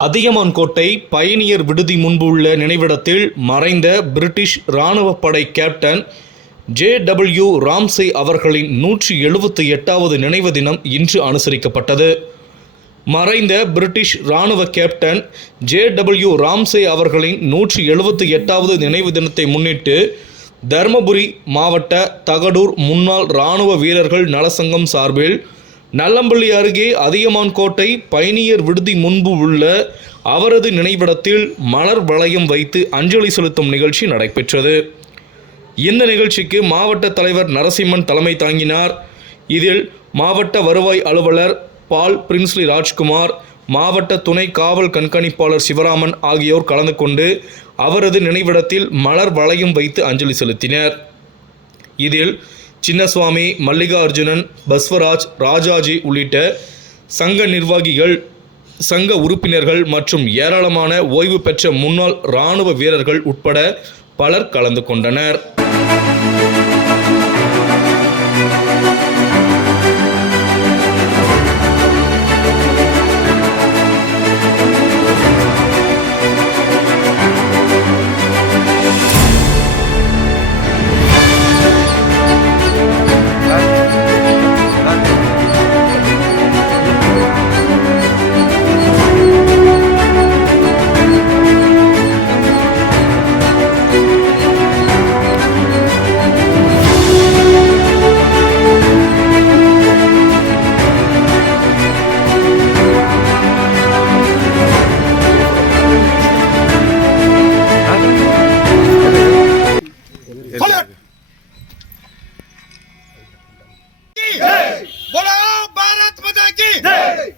அதியமான்கோட்டை பயணியர் விடுதி முன்பு உள்ள நினைவிடத்தில் மறைந்த பிரிட்டிஷ் இராணுவ படை கேப்டன் ஜே டபிள்யூ ராம்சே அவர்களின் நூற்றி எழுபத்தி எட்டாவது நினைவு தினம் இன்று அனுசரிக்கப்பட்டது. மறைந்த பிரிட்டிஷ் இராணுவ கேப்டன் ஜே டபிள்யூ ராம்சே அவர்களின் நூற்றி எழுபத்தி எட்டாவது நினைவு தினத்தை முன்னிட்டு தருமபுரி மாவட்ட தகடூர் முன்னாள் இராணுவ வீரர்கள் நலசங்கம் சார்பில் நல்லம்பள்ளி அருகே அதியமான் கோட்டை பயணியர் விடுதி முன்பு உள்ள அவரது நினைவிடத்தில் மலர் வளையம் வைத்து அஞ்சலி செலுத்தும் நிகழ்ச்சி நடைபெற்றது. இந்த நிகழ்ச்சிக்கு மாவட்ட தலைவர் நரசிம்மன் தலைமை தாங்கினார். இதில் மாவட்ட வருவாய் அலுவலர் பால் பிரின்ஸ்லி ராஜ்குமார் மாவட்ட துணை காவல் கண்காணிப்பாளர் சிவராமன் ஆகியோர் கலந்து கொண்டு அவரது நினைவிடத்தில் மலர் வளையம் வைத்து அஞ்சலி செலுத்தினர். இதில் சின்னசுவாமி மல்லிகார்ஜுனன் பஸ்வராஜ் ராஜாஜி உள்ளிட்ட சங்க நிர்வாகிகள் சங்க உறுப்பினர்கள் மற்றும் ஏராளமான ஓய்வு பெற்ற முன்னாள் இராணுவ வீரர்கள் உட்பட பலர் கலந்து கொண்டனர். Hey.